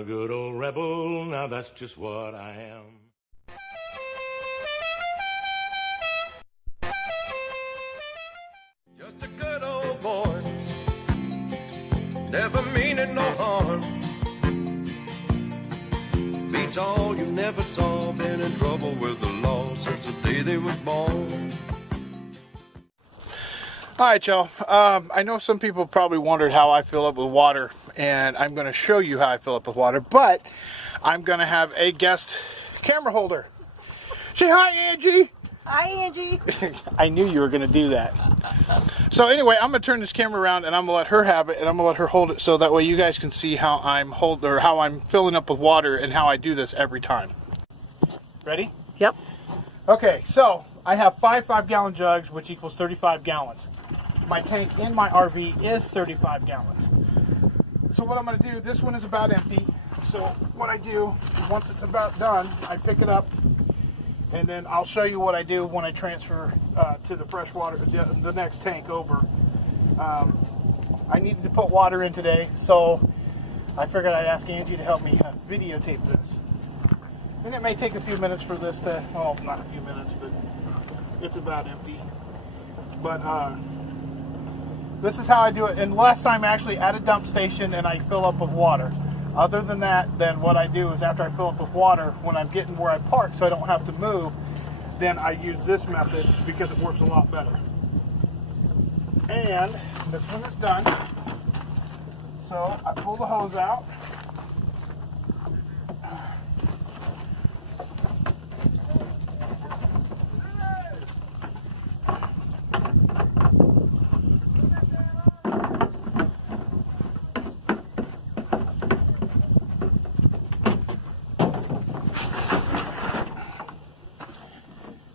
a good old rebel, now that's just what I am. Just a good old boy, never meaning no harm. Beats all you never saw, been in trouble with the law since the day they was born. Alright, y'all. I know some people probably wondered how I fill up with water, and I'm going to show you how I fill up with water, but I'm going to have a guest camera holder. Say hi, Angie! Hi, Angie! I knew you were going to do that. So anyway, I'm going to turn this camera around, and I'm going to let her have it, and I'm going to let her hold it, so that way you guys can see how I'm filling up with water and how I do this every time. Ready? Yep. Okay, so I have 5 5-gallon jugs, which equals 35 gallons. My tank in my RV is 35 gallons. So what I'm going to do, this one is about empty. So what I do, once it's about done, I pick it up, and then I'll show you what I do when I transfer to the fresh water, the next tank over. I needed to put water in today, so I figured I'd ask Angie to help me videotape this. And it may take a few minutes for this to, well, not a few minutes, but it's about empty. But this is how I do it, unless I'm actually at a dump station and I fill up with water. Other than that, then what I do is after I fill up with water, when I'm getting where I park so I don't have to move, then I use this method because it works a lot better. And this one is done. So I pull the hose out.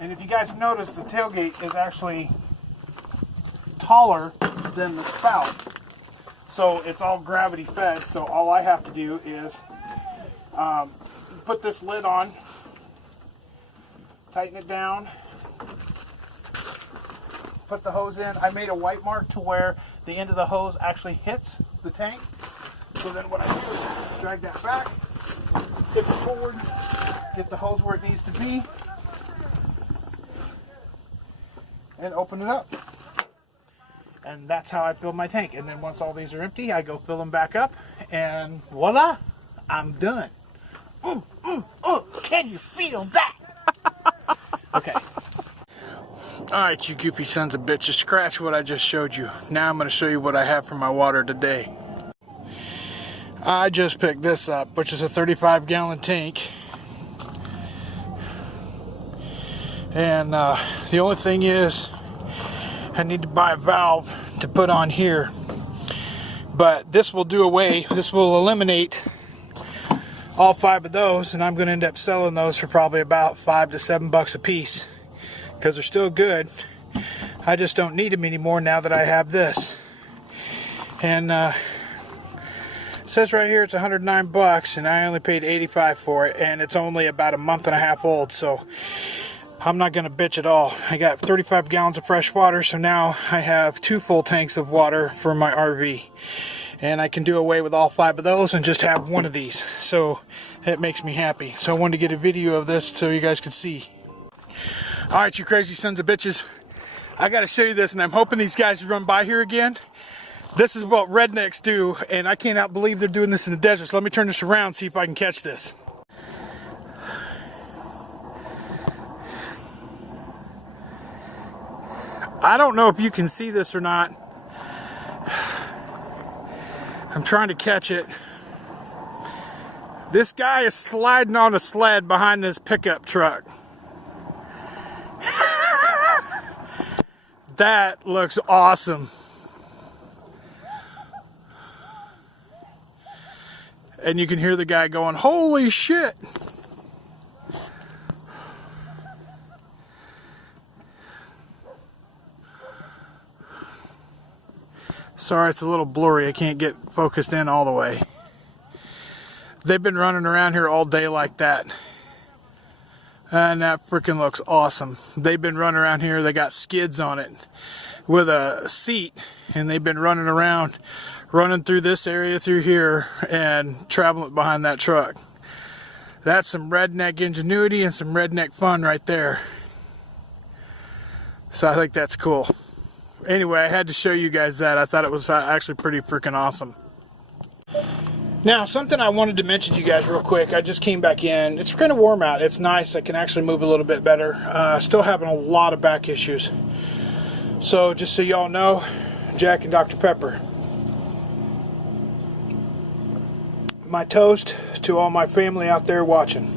And if you guys notice, the tailgate is actually taller than the spout. So it's all gravity fed. So all I have to do is put this lid on, tighten it down, put the hose in. I made a white mark to where the end of the hose actually hits the tank. So then what I do is drag that back, tip it forward, get the hose where it needs to be, and open it up. And that's how I fill my tank. And then once all these are empty, I go fill them back up, and voila, I'm done. Can you feel that? Okay. Alright, you goopy sons of bitches, scratch what I just showed you. Now I'm going to show you what I have for my water today. I just picked this up, which is a 35-gallon tank. And the only thing is, I need to buy a valve to put on here. But this will do away, this will eliminate all 5 of those, and I'm going to end up selling those for probably about $5 to $7 a piece. Because they're still good. I just don't need them anymore now that I have this. And it says right here it's $109, and I only paid $85 for it, and it's only about a month and a half old, so I'm not going to bitch at all. I got 35 gallons of fresh water, so now I have 2 full tanks of water for my RV. And I can do away with all 5 of those and just have 1 of these. So it makes me happy. So I wanted to get a video of this so you guys could see. Alright, you crazy sons of bitches. I got to show you this, and I'm hoping these guys run by here again. This is what rednecks do, and I cannot believe they're doing this in the desert. So let me turn this around and see if I can catch this. I don't know if you can see this or not. I'm trying to catch it. This guy is sliding on a sled behind this pickup truck. That looks awesome. And you can hear the guy going, holy shit. Sorry, it's a little blurry. I can't get focused in all the way. They've been running around here all day like that. And that freaking looks awesome. They've been running around here. They got skids on it. with a seat, and they've been running around, running through this area through here and traveling behind that truck. That's some redneck ingenuity and some redneck fun right there. So I think that's cool. Anyway, I had to show you guys that. I thought it was actually pretty freaking awesome. Now, something I wanted to mention to you guys real quick. I just came back in. It's kind of warm out. It's nice. I can actually move a little bit better. Still having a lot of back issues. So, just so y'all know, Jack and Dr. Pepper. My toast to all my family out there watching.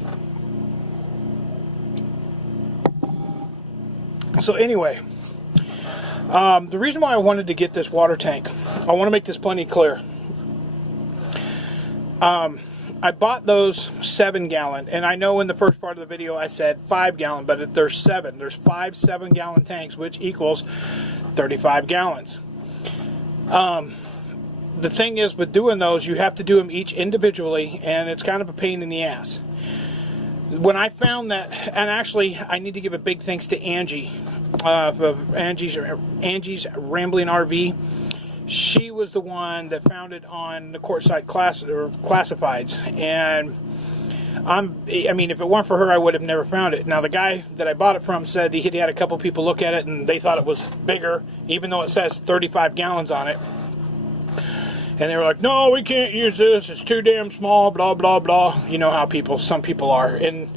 So anyway, the reason why I wanted to get this water tank, I want to make this plenty clear. I bought those 7-gallon, and I know in the first part of the video I said 5-gallon, but there's 7. There's 5 7-gallon tanks, which equals 35 gallons. The thing is, with doing those, you have to do them each individually, and it's kind of a pain in the ass. When I found that, and actually, I need to give a big thanks to Angie, of Angie's Rambling RV. She was the one that found it on the Quartzsite Classifieds, and I mean, if it weren't for her, I would have never found it. Now, the guy that I bought it from said he had a couple people look at it, and they thought it was bigger, even though it says 35 gallons on it. And they were like, no, we can't use this. It's too damn small, blah, blah, blah. You know how some people are. And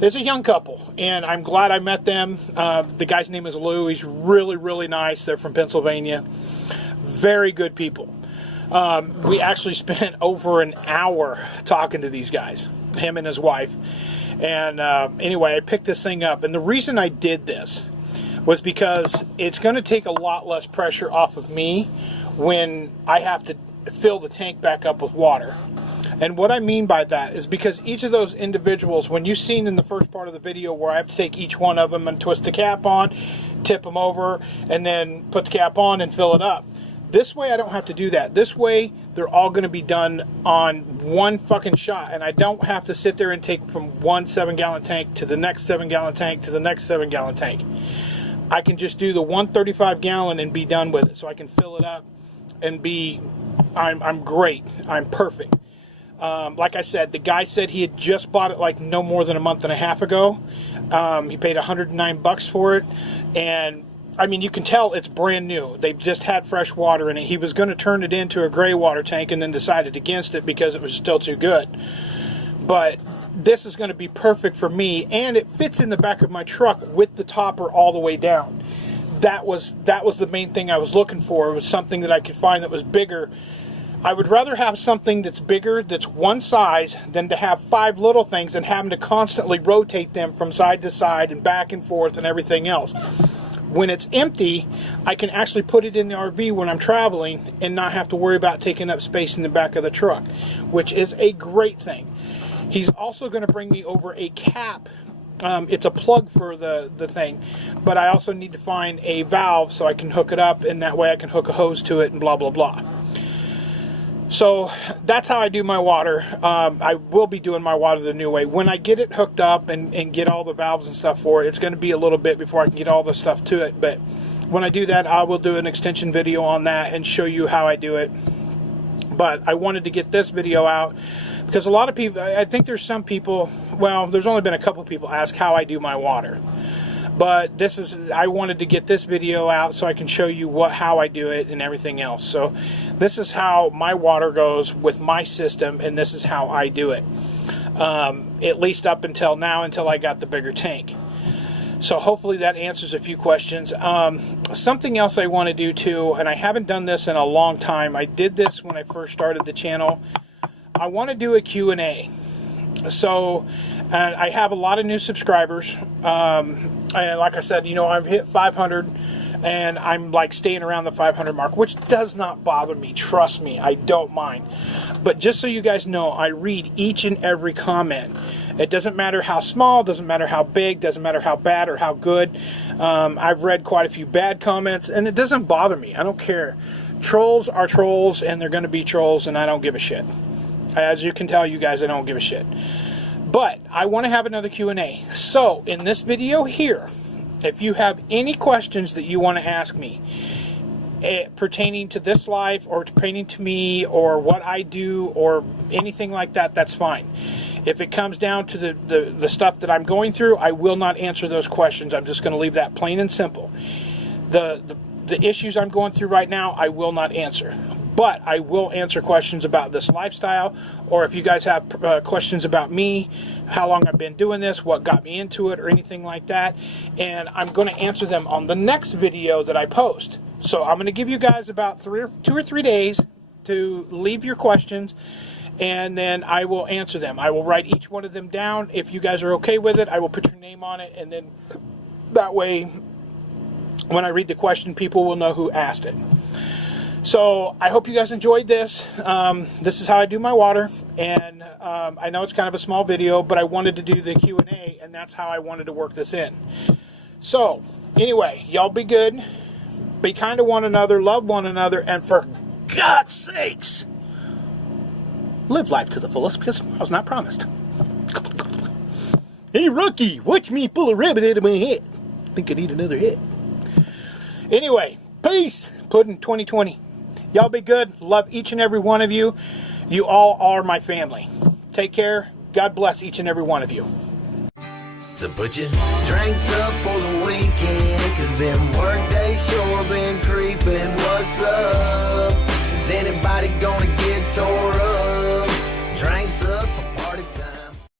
it's a young couple, and I'm glad I met them. The guy's name is Lou. He's really, really nice. They're from Pennsylvania. Very good people. We actually spent over an hour talking to these guys, him and his wife. And anyway, I picked this thing up. And the reason I did this was because it's going to take a lot less pressure off of me when I have to fill the tank back up with water. And what I mean by that is because each of those individuals, when you've seen in the first part of the video where I have to take each one of them and twist the cap on, tip them over, and then put the cap on and fill it up. This way I don't have to do that. This way they're all going to be done on one fucking shot, and I don't have to sit there and take from one 7-gallon tank to the next 7-gallon tank to the next 7-gallon tank. I can just do the 135-gallon and be done with it, so I can fill it up and I'm great. I'm perfect. Like I said, the guy said he had just bought it like no more than a month and a half ago. He paid $109 for it, and I mean, you can tell it's brand new. They just had fresh water in it. He was going to turn it into a gray water tank and then decided against it because it was still too good. But this is going to be perfect for me, and it fits in the back of my truck with the topper all the way down. That was the main thing I was looking for. It was something that I could find that was bigger. I would rather have something that's bigger, that's one size, than to have 5 little things and having to constantly rotate them from side to side and back and forth and everything else. When it's empty, I can actually put it in the RV when I'm traveling and not have to worry about taking up space in the back of the truck, which is a great thing. He's also going to bring me over a cap. It's a plug for the thing, but I also need to find a valve so I can hook it up, and that way I can hook a hose to it and blah, blah, blah. So that's how I do my water. I will be doing my water the new way. When I get it hooked up and get all the valves and stuff for it, it's going to be a little bit before I can get all the stuff to it. But when I do that, I will do an extension video on that and show you how I do it. But I wanted to get this video out because a lot of people, I think there's some people, well, there's only been a couple people ask how I do my water. But I wanted to get this video out so I can show you how I do it and everything else. So this is how my water goes with my system, and this is how I do it. At least up until now, until I got the bigger tank. So hopefully that answers a few questions. Something else I want to do too, and I haven't done this in a long time. I did this when I first started the channel. I want to do a Q&A. So I have a lot of new subscribers. And like I said, you know, I've hit 500 and I'm like staying around the 500 mark, which does not bother me. Trust me, I don't mind. But just so you guys know, I read each and every comment. It doesn't matter how small, doesn't matter how big, doesn't matter how bad or how good. I've read quite a few bad comments, and it doesn't bother me. I don't care. Trolls are trolls, and they're going to be trolls, and I don't give a shit. As you can tell, you guys, I don't give a shit. But I want to have another Q&A. So in this video here, if you have any questions that you want to ask me pertaining to this life or pertaining to me or what I do or anything like that, that's fine. If it comes down to the stuff that I'm going through, I will not answer those questions. I'm just going to leave that plain and simple. The issues I'm going through right now, I will not answer. But I will answer questions about this lifestyle, or if you guys have questions about me, how long I've been doing this, what got me into it, or anything like that. And I'm going to answer them on the next video that I post. So I'm going to give you guys about 2 or 3 days to leave your questions, and then I will answer them. I will write each one of them down. If you guys are okay with it, I will put your name on it, and then that way, when I read the question, people will know who asked it. So I hope you guys enjoyed this. This is how I do my water, and I know it's kind of a small video, but I wanted to do the Q&A, and that's how I wanted to work this in. So anyway, y'all be good, be kind to one another, love one another, and for God's sakes, live life to the fullest, because tomorrow's not promised. Hey Rocky, watch me pull a rabbit out of my head. Think I need another head. Anyway, peace. Puddin' 2020. Y'all be good. Love each and every one of you. You all are my family. Take care. God bless each and every one of you. So put your drinks up for the weekend, 'cause them work days sure